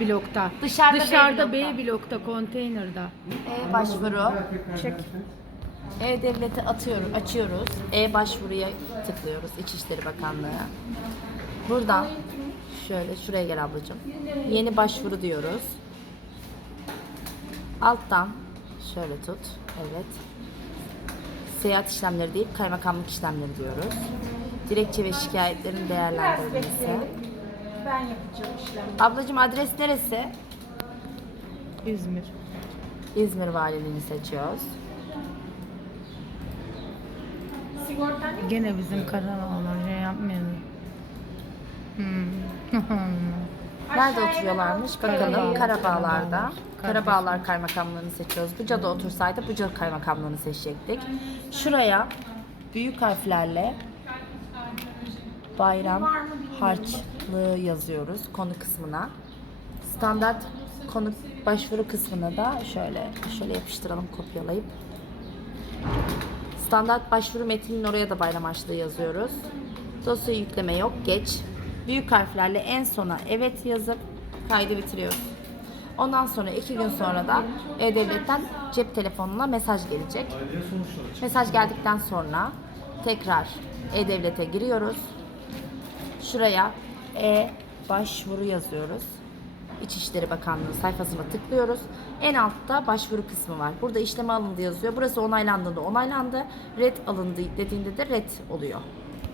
blokta. Dışarıda B Dışarıda blokta. B blokta, konteynerda. E-başvuru. Çek. E-Devlet'i atıyorum, açıyoruz. E-Başvuru'ya tıklıyoruz İçişleri Bakanlığı. Buradan şöyle şuraya gel ablacığım. Yeni başvuru diyoruz. Alttan şöyle tut. Evet. Seyahat işlemleri deyip kaymakamlık işlemleri diyoruz. Dilekçe ve şikayetlerin değerlendirilmesi. Ben yapacağım işlemi. Ablacığım adres neresi? İzmir. İzmir Valiliğini seçiyoruz. Sigortan yok. Gene bizim Karanoğlan şey yapmayalım. Hmm. Nerede oturuyorlarmış? Bakalım. Karabağlar. Karabağlar'da. Karabağlar. Karabağlar Kaymakamlığı'nı seçiyoruz. Buca'da otursaydı Buca Kaymakamlığı'nı seçecektik. Şuraya büyük harflerle bayram harçlığı yazıyoruz konu kısmına. Standart konu başvuru kısmına da şöyle şöyle yapıştıralım kopyalayıp. Standart başvuru metninin oraya da bayram harçlığı yazıyoruz. Dosya yükleme yok, geç. Büyük harflerle en sona evet yazıp kaydı bitiriyoruz. Ondan sonra iki gün sonra da E-Devlet'ten cep telefonuna mesaj gelecek. Mesaj geldikten sonra tekrar E-Devlet'e giriyoruz. Şuraya e-başvuru yazıyoruz. İçişleri Bakanlığı sayfasına tıklıyoruz. En altta başvuru kısmı var. Burada işleme alındı yazıyor. Burası onaylandığında onaylandı. Red alındı dediğinde de red oluyor.